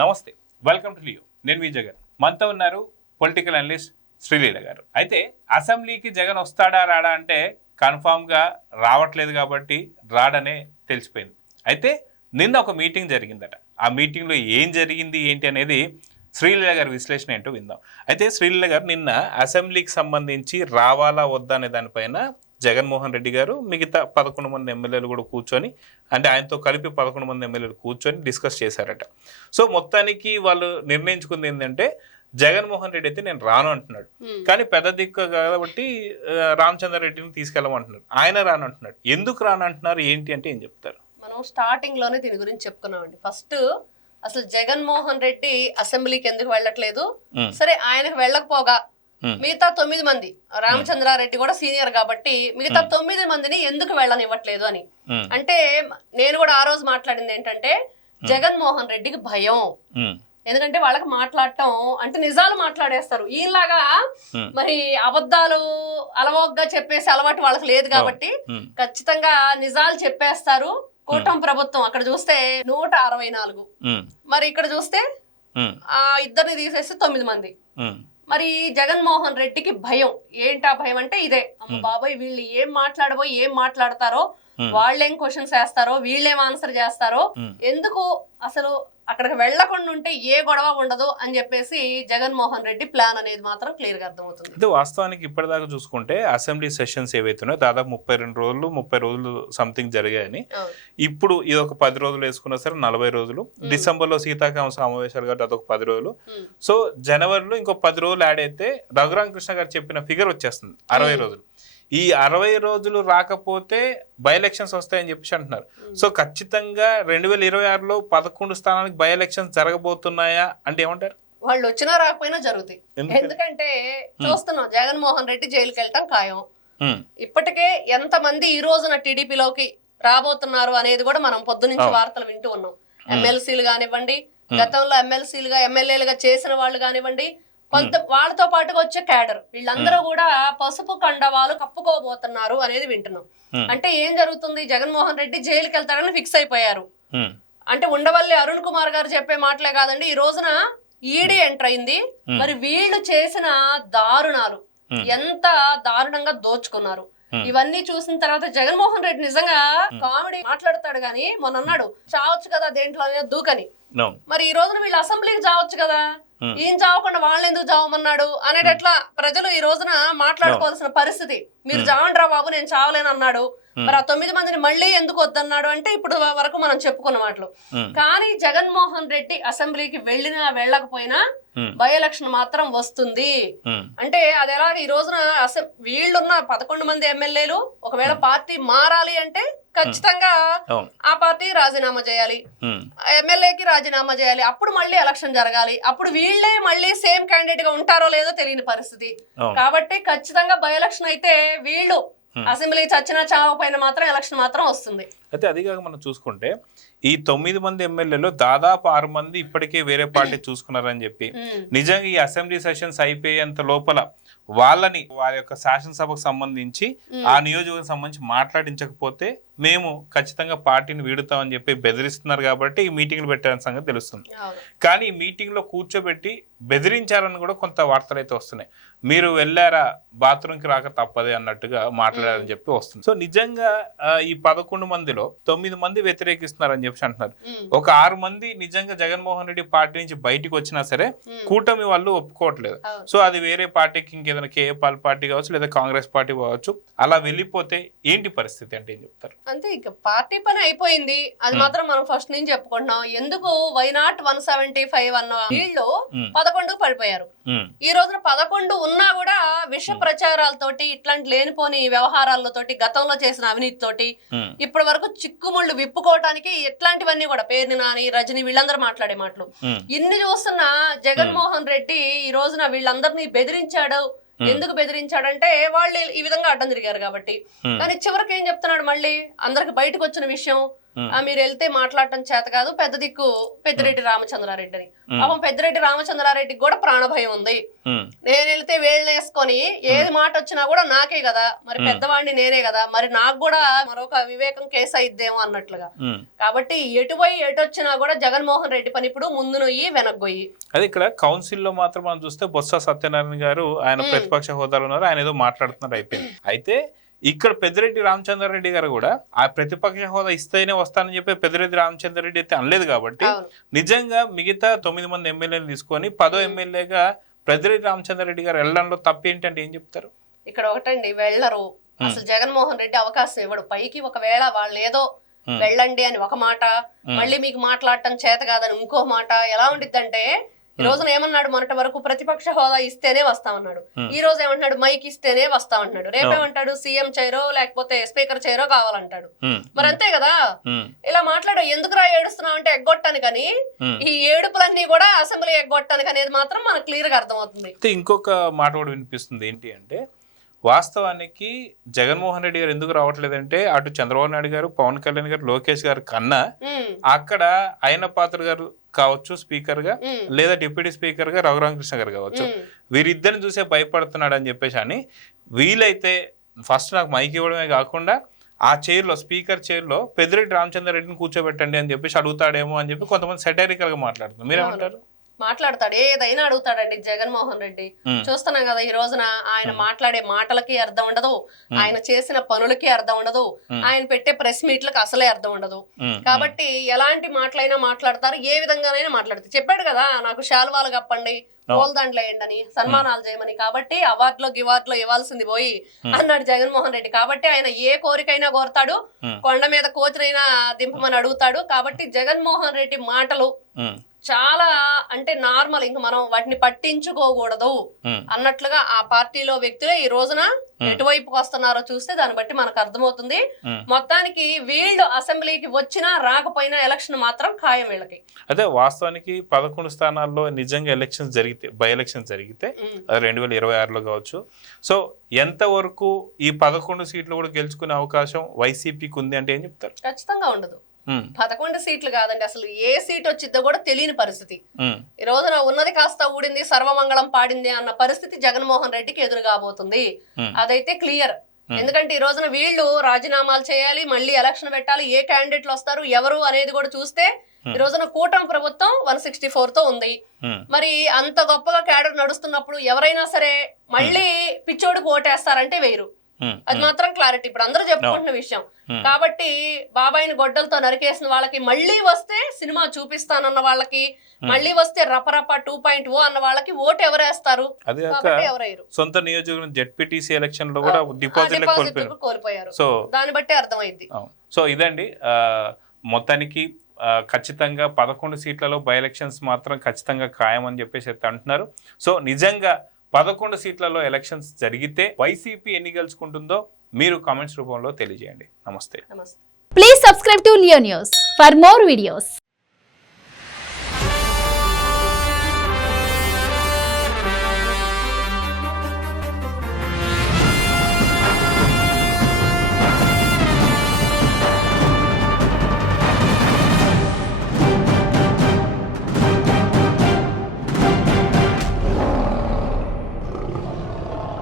నమస్తే, welcome to Leo. నేను మీ జగన్. మనతో ఉన్నారు పొలిటికల్ అనలిస్ట్ శ్రీలీల గారు. అయితే అసెంబ్లీకి జగన్ వస్తాడా రాడా అంటే కన్ఫామ్గా రావట్లేదు కాబట్టి రాడనే తెలిసిపోయింది. అయితే నిన్న ఒక మీటింగ్ జరిగిందట. ఆ మీటింగ్లో ఏం జరిగింది ఏంటి అనేది శ్రీలీల గారి విశ్లేషణ ఏంటో విందాం. అయితే శ్రీలీల గారు నిన్న అసెంబ్లీకి సంబంధించి రావాలా వద్దా అనే దానిపైన జగన్మోహన్ రెడ్డి గారు మిగతా 11 మంది ఎమ్మెల్యేలు కూడా కూర్చొని, అంటే ఆయనతో కలిపి 11 మంది ఎమ్మెల్యేలు కూర్చొని డిస్కస్ చేశారట. సో మొత్తానికి వాళ్ళు నిర్ణయించుకుంది ఏంటంటే జగన్మోహన్ రెడ్డి అయితే నేను రాను అంటున్నాడు, కానీ పెద్ద దిక్కు కాబట్టి రామచంద్రారెడ్డిని తీసుకెళ్ళమంటున్నాడు. ఆయన రాను అంటున్నాడు. ఎందుకు రాను అంటున్నారు ఏంటి అంటే ఏం చెప్తారు? మనం స్టార్టింగ్ లోనే దీని గురించి చెప్పుకున్నామండి. ఫస్ట్ అసలు జగన్మోహన్ రెడ్డి అసెంబ్లీకి ఎందుకు వెళ్ళట్లేదు, సరే ఆయనకు వెళ్ళకపోగా మిగతా 9 మంది, రామచంద్రారెడ్డి కూడా సీనియర్ కాబట్టి మిగతా 9 మందిని ఎందుకు వెళ్ళనివ్వట్లేదు అని అంటే, నేను కూడా ఆ రోజు మాట్లాడింది ఏంటంటే జగన్మోహన్ రెడ్డికి భయం. ఎందుకంటే వాళ్ళకి మాట్లాడటం అంటే నిజాలు మాట్లాడేస్తారు. ఈలాగా మరి అబద్ధాలు అలవోగ్గా చెప్పేసి అలవాటు వాళ్ళకి లేదు కాబట్టి ఖచ్చితంగా నిజాలు చెప్పేస్తారు. కూటమి ప్రభుత్వం అక్కడ చూస్తే 164, మరి ఇక్కడ చూస్తే ఆ ఇద్దరిని తీసేసి 9 మంది. మరి జగన్మోహన్ రెడ్డికి భయం. ఏంటా భయం అంటే ఇదే, అమ్మ బాబాయ్ వీళ్ళు ఏం మాట్లాడతారో, వాళ్ళేం క్వశ్చన్స్ వేస్తారో, వీళ్ళేం ఆన్సర్ చేస్తారో, ఎందుకు అసలు అక్కడికి వెళ్లకుండా ఉంటే ఏ గొడవ ఉండదు అని చెప్పేసి జగన్మోహన్ రెడ్డి ప్లాన్ అనేది మాత్రం క్లియర్ గా అర్థమవుతుంది. అయితే వాస్తవానికి ఇప్పటిదాకా చూసుకుంటే అసెంబ్లీ సెషన్స్ ఏవైతున్నాయో దాదాపు 30 రోజులు సంథింగ్ జరిగాయని. ఇప్పుడు ఇది ఒక 10 రోజులు వేసుకున్నా సరే 40 రోజులు. డిసెంబర్లో శీతాకాల సమావేశాలు కాబట్టి అదొక 10 రోజులు. సో జనవరిలో ఇంకో 10 రోజులు యాడ్ అయితే రఘురామకృష్ణ గారు చెప్పిన ఫిగర్ వచ్చేస్తుంది 60 రోజులు. ఈ 60 రోజులు రాకపోతే బై ఎలక్షన్స్ వస్తాయని చెప్పేసి అంటున్నారు. సో ఖచ్చితంగా 2026లో 11 స్థానానికి బై ఎలక్షన్స్ జరగబోతున్నాయా అంటే ఏమంటారు? వాళ్ళు వచ్చినా రాకపోయినా జరుగుతాయి. ఎందుకంటే చూస్తున్నాం జగన్మోహన్ రెడ్డి జైలుకి వెళ్ళటం ఖాయం. ఇప్పటికే ఎంత మంది ఈ రోజున టీడీపీలోకి రాబోతున్నారు అనేది కూడా మనం పొద్దు నుంచి వార్తలు వింటూ ఉన్నాం. ఎమ్మెల్సీలు కానివ్వండి, గతంలో ఎమ్మెల్సీలుగా ఎమ్మెల్యేలుగా చేసిన వాళ్ళు కానివ్వండి, కొంత వాళ్ళతో పాటుగా వచ్చే క్యాడర్, వీళ్ళందరూ కూడా పసుపు కండవాలు కప్పుకోబోతున్నారు అనేది వింటున్నాం. అంటే ఏం జరుగుతుంది, జగన్మోహన్ రెడ్డి జైలుకి వెళ్తారని ఫిక్స్ అయిపోయారు. అంటే ఉండవల్లి అరుణ్ కుమార్ గారు చెప్పే మాటలే కాదండి, ఈ రోజున ఈడీ ఎంటర్ అయింది. మరి వీళ్ళు చేసిన దారుణాలు ఎంత దారుణంగా దోచుకున్నారు, ఇవన్నీ చూసిన తర్వాత జగన్మోహన్ రెడ్డి నిజంగా కామెడీ మాట్లాడతాడు గాని, మొన్న అన్నాడు చావచ్చు కదా దేంట్లో దూకని. మరి ఈ రోజున వీళ్ళు అసెంబ్లీకి చావచ్చు కదా, ఈయన చావకుండా వాళ్ళని ఎందుకు చావమన్నాడు అనేటట్లా ప్రజలు ఈ రోజున మాట్లాడుకోవాల్సిన పరిస్థితి. మీరు చావండి రా బాబు, నేను చావలేను అన్నాడు. మరి ఆ 9 మందిని మళ్ళీ ఎందుకు వద్దన్నాడు అంటే ఇప్పుడు వరకు మనం చెప్పుకున్న మాటలు. కానీ జగన్మోహన్ రెడ్డి అసెంబ్లీకి వెళ్ళినా వెళ్ళకపోయినా బై ఎలక్షన్ మాత్రం వస్తుంది. అంటే అది ఎలాగ ఈ రోజున వీళ్ళున్న 11 మంది ఎమ్మెల్యేలు ఒకవేళ పార్టీ మారాలి అంటే ఖచ్చితంగా ఆ పార్టీ రాజీనామా చేయాలి, ఎమ్మెల్యేకి రాజీనామా చేయాలి, అప్పుడు మళ్ళీ ఎలక్షన్ జరగాలి. అప్పుడు వీళ్ళే మళ్ళీ సేమ్ క్యాండిడేట్ గా ఉంటారో లేదో తెలియని పరిస్థితి. కాబట్టి ఖచ్చితంగా బై ఎలక్షన్ అయితే వీళ్ళు అసెంబ్లీ చచ్చినా చావపైన మాత్రం ఎలక్షన్ మాత్రం వస్తుంది. అయితే అదిగాక మనం చూసుకుంటే ఈ 9 మంది ఎమ్మెల్యేలో దాదాపు 6 మంది ఇప్పటికే వేరే పార్టీ చూసుకున్నారని చెప్పి, నిజంగా ఈ అసెంబ్లీ సెషన్స్ అయిపోయేంత లోపల వాళ్ళని వారి యొక్క శాసనసభకు సంబంధించి ఆ నియోజకవర్గం సంబంధించి మాట్లాడించకపోతే మేము ఖచ్చితంగా పార్టీని వీడుతామని చెప్పి బెదిరిస్తున్నారు కాబట్టి ఈ మీటింగ్లు పెట్టారని సంగతి తెలుస్తుంది. కానీ ఈ మీటింగ్లో కూర్చోబెట్టి బెదిరించారని కూడా కొంత వార్తలు అయితే వస్తున్నాయి. మీరు వెళ్ళారా, బాత్రూమ్కి రాక తప్పదే అన్నట్టుగా మాట్లాడారని చెప్పి వస్తుంది. సో నిజంగా ఈ 11 మందిలో 9 మంది వ్యతిరేకిస్తున్నారని చెప్పి అంటున్నారు. ఒక 6 మంది నిజంగా జగన్మోహన్ రెడ్డి పార్టీ నుంచి బయటకు వచ్చినా సరే కూటమి వాళ్ళు ఒప్పుకోవట్లేదు. సో అది వేరే పార్టీకి ఇంకేదైనా కేఏపాల్ పార్టీ కావచ్చు లేదా కాంగ్రెస్ పార్టీ కావచ్చు, అలా వెళ్ళిపోతే ఏంటి పరిస్థితి అంటే ఏం చెప్తారు? అంతే, ఇక పార్టీ పని అయిపోయింది. అది మాత్రం మనం ఫస్ట్ నుంచి చెప్పుకుంటున్నాం. ఎందుకు వైనాట్ 175 అన్న వీళ్ళు 11 పడిపోయారు. ఈ రోజున 11 ఉన్నా కూడా విష ప్రచారాలతోటి, ఇట్లాంటి లేనిపోని వ్యవహారాలతోటి, గతంలో చేసిన అవినీతి తోటి ఇప్పటి వరకు చిక్కుముళ్ళు విప్పుకోవటానికి ఇట్లాంటివన్నీ కూడా పేర్ని నాని, రజని వీళ్ళందరూ మాట్లాడే మాటలు ఇన్ని చూస్తున్న జగన్మోహన్ రెడ్డి ఈ రోజున వీళ్ళందరినీ బెదిరించాడు. ఎందుకు బెదిరించాడంటే వాళ్ళు ఈ విధంగా అడ్డం తిరిగారు కాబట్టి. కానీ చివరికి ఏం చెప్తున్నాడు, మళ్ళీ అందరికి బయటకు వచ్చిన విషయం మీరు వెళ్తే మాట్లాడటం చేత కాదు, పెద్ద దిక్కు పెద్దిరెడ్డి రామచంద్రారెడ్డి అని. పాపం పెద్దిరెడ్డి రామచంద్రారెడ్డికి కూడా ప్రాణ భయం ఉంది. నేను వెళ్తే వేళ్ళని వేసుకొని ఏది మాట వచ్చినా కూడా నాకే కదా, మరి పెద్దవాడిని నేనే కదా, మరి నాకు కూడా మరొక వివేకం కేసు అయిద్దేమో అన్నట్లుగా. కాబట్టి ఎటు వచ్చినా కూడా జగన్మోహన్ రెడ్డి పని ఇప్పుడు ముందు నొయ్యి వెనక్కొయ్యి. అది ఇక్కడ కౌన్సిల్లో మాత్రం మనం చూస్తే బొత్స సత్యనారాయణ గారు ఆయన ప్రతిపక్ష హోదాలో ఉన్నారు, ఆయన ఏదో మాట్లాడుతున్నారు అయిపోయింది. అయితే ఇక్కడ పెద్దిరెడ్డి రామచంద్రారెడ్డి గారు కూడా ఆ ప్రతిపక్ష హోదా ఇస్తేనే వస్తానని చెప్పి పెద్దిరెడ్డి రామచంద్రారెడ్డి అయితే అనలేదు. కాబట్టి నిజంగా మిగతా 9 మంది ఎమ్మెల్యేలు తీసుకొని 10వ ఎమ్మెల్యేగా పెద్దిరెడ్డి రామచంద్రారెడ్డి గారు వెళ్ళడంలో తప్పేంటంటే ఏం చెప్తారు? ఇక్కడ ఒకటండి, వెళ్ళరు అసలు. జగన్మోహన్ రెడ్డి అవకాశం ఇవ్వడు. పైకి ఒకవేళ వాళ్ళు ఏదో వెళ్ళండి అని ఒక మాట, మళ్ళీ మీకు మాట్లాడటం చేత కాదని ఇంకో మాట. ఎలా ఉండిద్దంటే ఈ రోజున ఏమన్నాడు, మొన్నటి వరకు ప్రతిపక్ష హోదా ఇస్తేనే వస్తామన్నాడు, ఈ రోజు ఏమంటున్నాడు మైక్ ఇస్తేనే వస్తామంటున్నాడు, రేపేమంటాడు సీఎం చైరో లేకపోతే స్పీకర్ చైరో కావాలంటాడు. మరి అంతే కదా, ఇలా మాట్లాడు. ఎందుకురా ఏడుస్తున్నావు అంటే ఎగ్గొట్టాను, కానీ ఈ ఏడుపులన్నీ కూడా అసెంబ్లీ ఎగ్గొట్టానికి అనేది మాత్రం మనకు క్లియర్ గా అర్థమవుతుంది. ఇంకొక మాట కూడా వినిపిస్తుంది, ఏంటి అంటే వాస్తవానికి జగన్మోహన్ రెడ్డి గారు ఎందుకు రావట్లేదంటే అటు చంద్రబాబు నాయుడు గారు, పవన్ కళ్యాణ్ గారు, లోకేష్ గారు కన్నా అక్కడ ఆయన పాత్ర గారు కావచ్చు స్పీకర్ గా, లేదా డిప్యూటీ స్పీకర్ గా రఘురామకృష్ణ గారు కావచ్చు, వీరిద్దరిని చూసే భయపడుతున్నాడు అని చెప్పేసి అని వీలైతే ఫస్ట్ నాకు మైక్ ఇవ్వడమే కాకుండా ఆ చైర్లో స్పీకర్ చైర్లో పెద్దిరెడ్డి రామచంద్రారెడ్డిని కూర్చోబెట్టండి అని చెప్పేసి అడుగుతాడేమో అని చెప్పి కొంతమంది సెటైరికల్ గా మాట్లాడుతున్నారు. మీరేమంటారు? మాట్లాడతాడు, ఏదైనా అడుగుతాడండి జగన్మోహన్ రెడ్డి. చూస్తున్నాం కదా ఈ రోజున ఆయన మాట్లాడే మాటలకి అర్థం ఉండదు, ఆయన చేసిన పనులకి అర్థం ఉండదు, ఆయన పెట్టే ప్రెస్ మీట్లకు అసలే అర్థం ఉండదు. కాబట్టి ఎలాంటి మాటలైనా మాట్లాడతారు, ఏ విధంగానైనా మాట్లాడతారు. చెప్పాడు కదా, నాకు శాల్వాలు కప్పండి, పూలదండలు వేయండి అని, సన్మానాలు చేయమని. కాబట్టి అవార్డులో గివార్డులో ఇవ్వాల్సింది పోయి అన్నాడు జగన్మోహన్ రెడ్డి. కాబట్టి ఆయన ఏ కోరికైనా కోరతాడు, కొండ మీద కోతినైనా దింపమని అడుగుతాడు. కాబట్టి జగన్మోహన్ రెడ్డి మాటలు చాలా అంటే నార్మల్, ఇంక మనం వాటిని పట్టించుకోకూడదు అన్నట్లుగా ఆ పార్టీలో వ్యక్తులే ఈ రోజున ఎటువైపుకి వస్తున్నారో చూస్తే దాన్ని బట్టి మనకు అర్థమవుతుంది. మొత్తానికి వీళ్ళు అసెంబ్లీకి వచ్చినా రాకపోయినా ఎలక్షన్ మాత్రం ఖాయం వీళ్ళకి. అదే వాస్తవానికి 11 స్థానాల్లో నిజంగా ఎలక్షన్స్ జరిగితే, బై ఎలక్షన్స్ జరిగితే 2026లో కావచ్చు, సో ఎంతవరకు ఈ 11 సీట్లు కూడా గెలుచుకునే అవకాశం వైసీపీకి ఉంది అంటే ఏం చెప్తారు? ఖచ్చితంగా ఉండదు. 11 సీట్లు కాదండి, అసలు ఏ సీట్ వచ్చిద్దో కూడా తెలియని పరిస్థితి. ఈ రోజున ఉన్నది కాస్త ఊడింది, సర్వమంగళం పాడింది అన్న పరిస్థితి జగన్మోహన్ రెడ్డికి ఎదురు కాబోతుంది. అదైతే క్లియర్. ఎందుకంటే ఈ రోజున వీళ్ళు రాజీనామాలు చేయాలి, మళ్ళీ ఎలక్షన్ పెట్టాలి, ఏ క్యాండిడేట్లు వస్తారు ఎవరు అనేది కూడా చూస్తే ఈ రోజున కూటమి ప్రభుత్వం 164 తో ఉంది. మరి అంత గొప్పగా క్యాడర్ నడుస్తున్నప్పుడు ఎవరైనా సరే మళ్ళీ పిచ్చోడికి ఓటేస్తారంటే వేరు. అది మాత్రం క్లారిటీ ఇప్పుడు అందరూ చెప్పుకుంటున్న విషయం. కాబట్టి బాబాయిని గొడ్డలతో నరికేసిన వాళ్ళకి, మళ్ళీ వస్తే సినిమా చూపిస్తానన్న వాళ్ళకి, మళ్ళీ వస్తే రపరప 2.0 అన్న వాళ్ళకి ఓటు ఎవరేస్తారు? ఎవరైరు? సొంత నియోజకవర్గం జెడ్పీటీసీ ఎలక్షన్ లో కూడా డిపాజిట్ కోల్పోయారు. సో దాన్ని బట్టి అర్థమైంది. సో ఇదండి మొత్తానికి ఖచ్చితంగా 11 సీట్లలో బై ఎలక్షన్స్ మాత్రం ఖచ్చితంగా ఖాయం అని చెప్పేసి అంటున్నారు. సో నిజంగా 11 సీట్లలో ఎలక్షన్స్ జరిగితే వైసీపీ ఎన్ని గెలుచుకుంటుందో మీరు కామెంట్స్ రూపంలో తెలియజేయండి. నమస్తే. Please subscribe to Leo news for more videos.